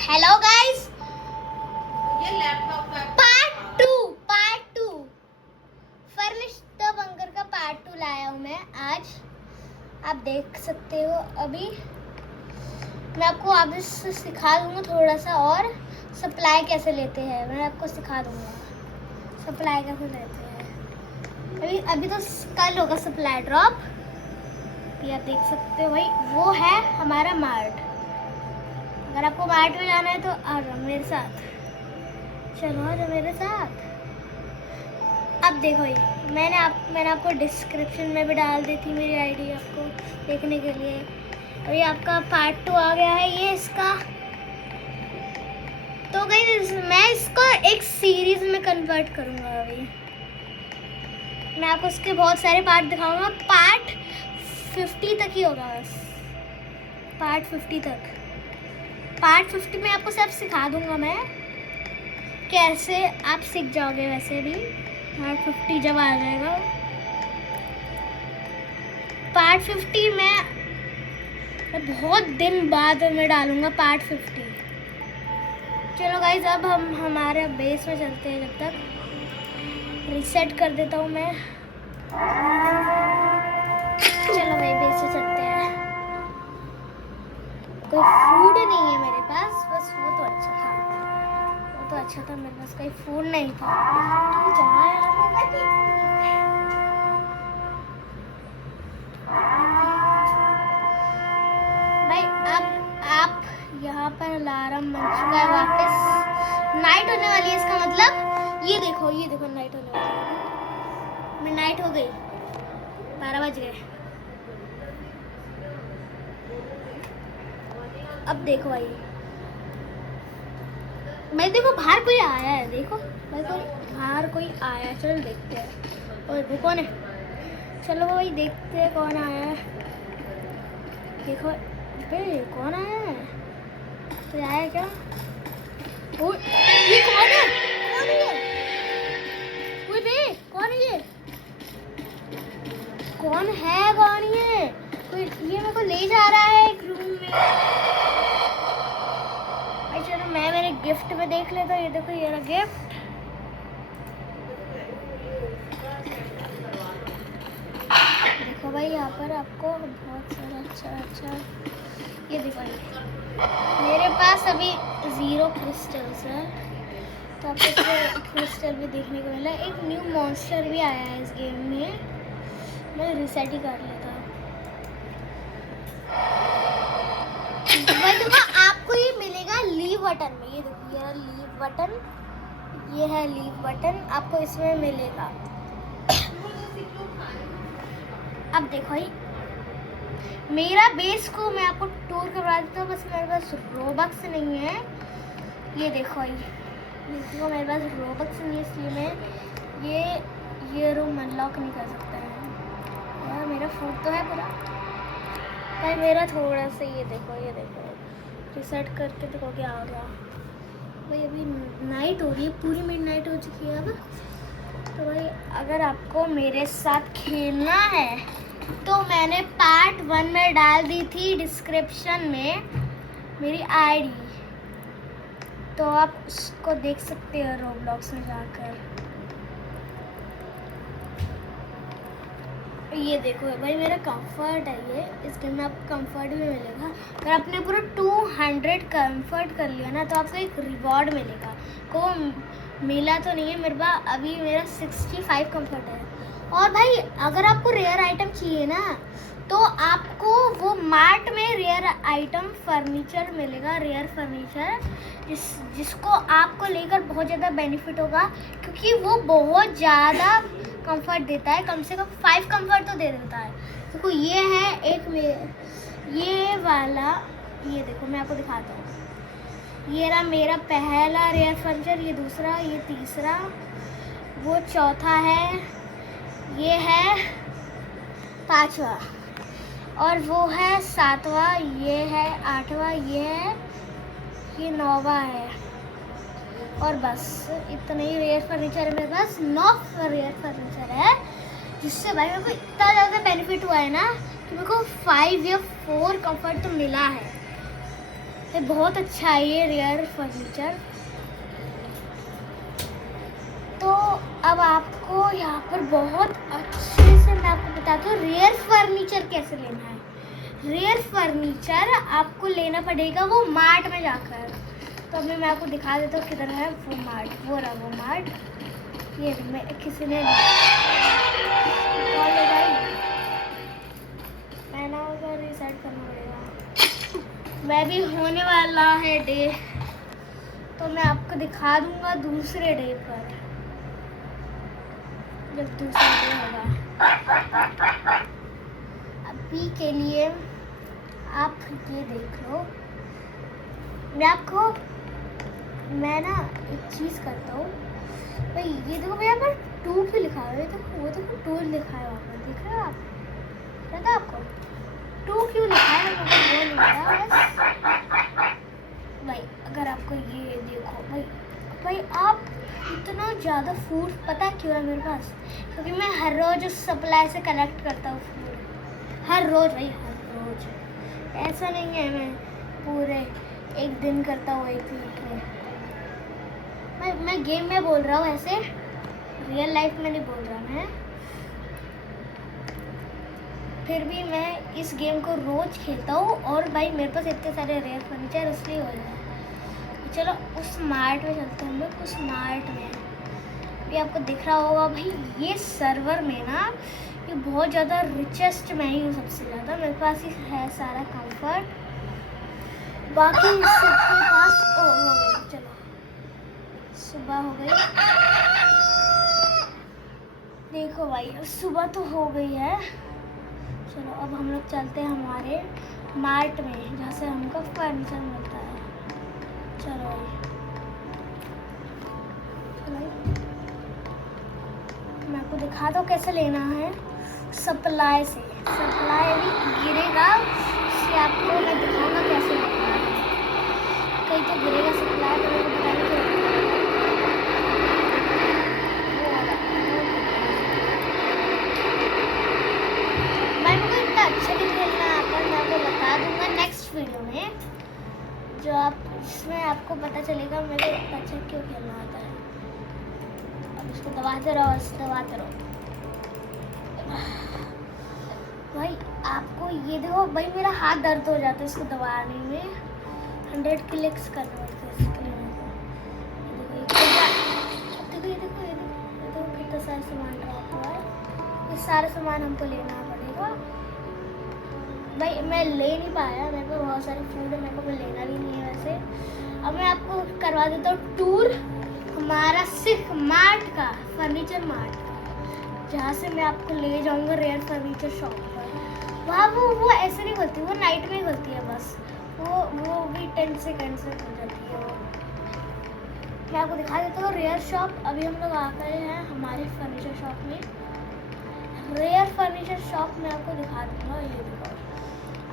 Hello guys, ये laptop का part two furnish the bunker का पार्ट 2 लाया हूँ मैं आज। आप देख सकते हो। अभी मैं आपको वापस सिखा दूँगा थोड़ा सा, और सप्लाई कैसे लेते हैं मैं आपको सिखा दूँगा। सप्लाई कैसे लेते हैं अभी तो कल होगा सप्लाई ड्रॉप। ये आप देख सकते हो भाई, वो है हमारा मार्ट। अगर आपको मार्ट में जाना है तो आ जाओ मेरे साथ, चलो आ जाओ मेरे साथ। अब देखो ये मैंने आपको डिस्क्रिप्शन में भी डाल दी थी मेरी आईडी आपको देखने के लिए। अभी आपका पार्ट 2 आ गया है ये इसका। तो गाइस मैं इसको एक सीरीज में कन्वर्ट करूँगा। अभी मैं आपको इसके बहुत सारे पार्ट दिखाऊंगा। पार्ट 50 तक ही होगा बस, पार्ट 50 तक। पार्ट 50 में आपको सब सिखा दूंगा मैं, कैसे आप सीख जाओगे। वैसे भी पार्ट 50 जब आ जाएगा, पार्ट 50 में बहुत दिन बाद मैं डालूंगा पार्ट 50। चलो गाइज अब हम हमारे बेस में चलते हैं। जब तक रीसेट कर देता हूँ मैं। चलो भाई बेस में चलते हैं। कोई फूड नहीं है मेरे पास, बस वो तो अच्छा था मेरे पास कोई फूड नहीं था। भाई अब आप यहाँ पर अलार्म बज चुका है, वापस नाइट होने वाली है। इसका मतलब ये देखो नाइट होने वाली है। मैं नाइट हो गई, 12 बज गए। अब देखो भाई, मैं देखो बाहर कोई आया है। देखो भाई बाहर कोई आया है, चलो देखते हैं। और वो कौन है? चलो भाई देखते हैं कौन आया है। देखो भाई कौन आया है? कोई आया है क्या? ओ ये कौन है? कोई बे कौन है ये? कौन ये? कोई ये मेरे को ले जा रहा है एक रूम में। चलो मैं मेरे गिफ्ट में देख लेता हूँ। ये देखो ये रहा गिफ्ट। देखो भाई यहाँ पर आपको बहुत सारा अच्छा ये देखो मेरे पास अभी 0 क्रिस्टल्स है, तो आपको क्रिस्टल भी देखने को मिला। एक न्यू मॉन्स्टर भी आया है इस गेम में। मैं रिसेट ही कर लेता हूँ। भाई देखो आपको ये मिलेगा लीव बटन में। ये देखो ये लीव बटन, ये है लीव बटन, आपको इसमें मिलेगा। अब देखो ये मेरा बेस को मैं आपको टूर करवा देता हूँ। बस मेरे पास रोबक्स नहीं है। ये देखो ये मेरे पास रोबक्स नहीं है, इसलिए मैं ये रूम अनलॉक नहीं कर सकता है। यार मेरा फूड तो है पूरा भाई, मेरा थोड़ा सा ये देखो रिसेट करके देखो क्या आ गया भाई। अभी नाइट हो रही है, पूरी मिडनाइट हो चुकी है अब। तो भाई अगर आपको मेरे साथ खेलना है तो मैंने पार्ट 1 में डाल दी थी डिस्क्रिप्शन में मेरी आईडी, तो आप उसको देख सकते हो रोब्लॉक्स में जाकर। ये देखो भाई मेरा कंफर्ट है ये, इस गेम में आपको कंफर्ट भी मिलेगा। अगर आपने पूरा 200 कंफर्ट कर लिया ना तो आपको एक रिवॉर्ड मिलेगा। को मिला तो नहीं है मेरे पास, अभी मेरा 65 कंफर्ट है। और भाई अगर आपको रेयर आइटम चाहिए ना तो आपको वो मार्ट में रेयर आइटम फर्नीचर मिलेगा, रेयर फर्नीचर, जिसको आपको लेकर बहुत ज़्यादा बेनिफिट होगा, क्योंकि वो बहुत ज़्यादा कंफर्ट देता है। कम से कम 5 कंफर्ट तो दे देता है। देखो ये है एक ये वाला, ये देखो मैं आपको दिखाता हूँ। ये रहा मेरा पहला रेयर फर्नीचर, ये दूसरा, ये तीसरा, वो चौथा है, ये है 5वां, और वो है 7वां, ये है 8वां, ये 9वां है। और बस इतना ही रेयर फर्नीचर है मेरे पास। 9 रेयर फर्नीचर है, जिससे भाई मेरे को इतना ज़्यादा बेनिफिट हुआ है ना कि मेरे को 5 या 4 कंफर्ट तो मिला है। ये बहुत अच्छा है ये रेयर फर्नीचर। तो अब आपको यहाँ पर बहुत अच्छे से मैं आपको बताती हूँ रेयर फर्नीचर कैसे लेना है। रेयर फर्नीचर आपको लेना पड़ेगा वो मार्ट में जाकर। तो अभी मैं आपको दिखा देता हूँ किधर है वो मार्ट। वो रहा वो मार्ट। ये मैं किसी ने कॉल लगाई, मैं ना उसे रीसेट करना पड़ेगा। मैं भी होने वाला है डे, तो मैं आपको दिखा दूंगा दूसरे डे पर, जब दूसरा डे होगा। अभी के लिए आप ये देख लो। मैं ना एक चीज़ करता हूँ भाई। ये देखो भैया पर 2 क्यों लिखा है? देखो वो देखो 2 लिखा है वहाँ पर, देख रहे हो आप? पता आपको 2 क्यों लिखा है? वो नहीं पता बस भाई। अगर आपको ये देखो भाई आप इतना ज़्यादा फूड पता क्यों है मेरे पास? क्योंकि मैं हर रोज़ उस सप्लाई से कलेक्ट करता हूँ फूड, हर रोज़ भाई, हर रोज़। ऐसा नहीं है मैं पूरे एक दिन करता हूँ, एक वीक में। मैं गेम में बोल रहा हूँ, ऐसे रियल लाइफ में नहीं बोल रहा मैं। फिर भी मैं इस गेम को रोज़ खेलता हूँ और भाई मेरे पास इतने सारे रेयर फर्नीचर इसलिए हो रहे हैं। चलो उस मार्ट में चलते हैं हम लोग। उस मार्ट में भी आपको दिख रहा होगा भाई, ये सर्वर में ना ये बहुत ज़्यादा रिचेस्ट मैं ही हूँ सबसे ज़्यादा। मेरे पास ही है सारा कंफर्ट, बाकी सबके पास हो गई। चलो सुबह हो गई, देखो भाई सुबह तो हो गई है। चलो अब हम लोग चलते हैं हमारे मार्ट में, जहाँ से हमको फर्नीचर मिलता है। चलो मैं आपको दिखा दो कैसे लेना है। सप्लाई से, सप्लाई भी गिरेगा इससे आपको मैं दिखाऊंगा कैसे लेना है। कहीं तो गिरेगा सप्लाई, तो मेरे को पता नहीं। अच्छा नहीं खेलना पर मैं आपको बता दूंगा नेक्स्ट वीडियो में, जो आप इसमें आपको पता चलेगा मेरे को अच्छा क्यों खेलना आता है। अब इसको दबाते रहो, दबाते रहो भाई। आपको ये देखो भाई मेरा हाथ दर्द हो जाता है इसको दबाने में। 100 क्लिक्स करना पड़ता है इसके लिए। देखो कितना सारा सामान ड्रॉप हुआ है। ये सारा सामान हमको लेना पड़ेगा भाई। मैं ले नहीं पाया, मेरे को बहुत सारे फूड है, मेरे को लेना भी नहीं है वैसे। अब मैं आपको करवा देता हूँ टूर हमारा सिर्फ मार्ट का, फर्नीचर मार्ट का, जहाँ से मैं आपको ले जाऊँगा रेयर फर्नीचर शॉप पर। वहाँ वो ऐसे नहीं खुलती, वो नाइट में खुलती है बस। वो भी 10 सेकेंड से खुल जाती है वो। मैं आपको दिखा देता हूँ रेयर शॉप। अभी हम लोग आ गए हैं हमारे फर्नीचर शॉप में। रेयर फर्नीचर शॉप में आपको दिखा दूँगा। ये देखो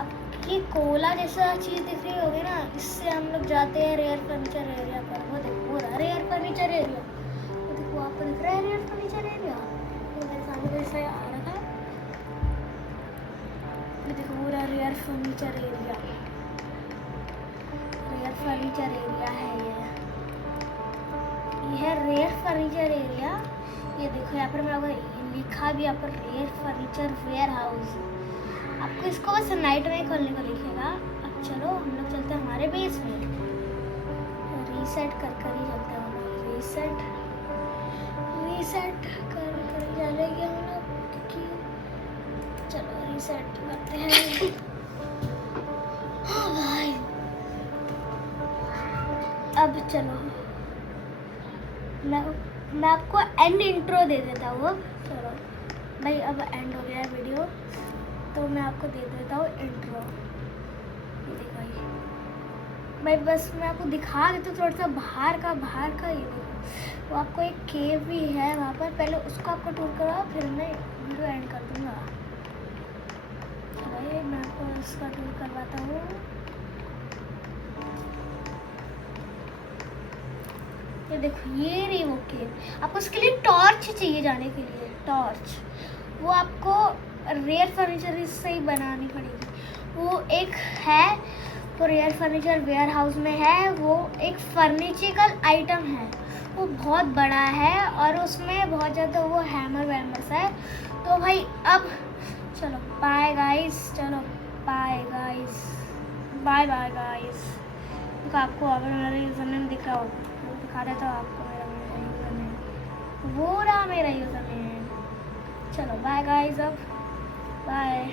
अब ये कोला जैसा चीज़ दिख रही होगी ना, इससे हम लोग जाते हैं रेयर फर्नीचर एरिया पर। वो देखो वो रहा रेयर फर्नीचर एरिया। वो देखो आपको दिख रहा है रेयर फर्नीचर एरिया, वो मेरे सामने कैसे आ रहा था। ये देखो पूरा rear furniture area, rear furniture area है ये है रेयर फर्नीचर एरिया। ये देखो यहाँ पर मैं लिखा भी यहाँ पर रेयर फर्नीचर वेयर हाउस। आपको इसको बस नाइट में खोलने को लिखेगा। अब चलो हम लोग चलते हैं हमारे बेस में। रीसेट कर कर ही चलते हैं, रीसेट कर कर ही चलेंगे हम लोग, क्योंकि चलो रीसेट करते हैं। हाँ भाई अब चलो मैं आपको एंड इंट्रो दे देता हूँ। चलो भाई अब एंड हो गया वीडियो, तो मैं आपको दे देता हूँ इंट्रो। ये देखो भाई बस मैं आपको दिखा देता हूँ थोड़ा सा बाहर का। ये देखो वो आपको एक केव भी है वहाँ पर, पहले उसको आपको टूर करवाओ फिर मैं वीडियो एंड कर दूँगा। भाई मैं आपको इसका टूर करवाता हूँ। ये देखो ये रही वो केव। आपको उसके लिए टॉर्च चाहिए जाने के लिए, टॉर्च वो आपको रेयर फर्नीचर से ही बनानी पड़ेगी। वो एक है तो रेयर फर्नीचर वेयर हाउस में है, वो एक फर्नीचर आइटम है, वो बहुत बड़ा है और उसमें बहुत ज़्यादा वो हैमर वैमर्स है। तो भाई अब चलो बाय गाइस, चलो bye guys, bye bye guys. तो आपको अगर मेरा यूज़र नेम दिख रहा हो तो दिखा देता हूँ आपको मेरा यूज़र नेम, वो रहा मेरा यूज़र नेम। चलो बाय गाइस, अब बाय।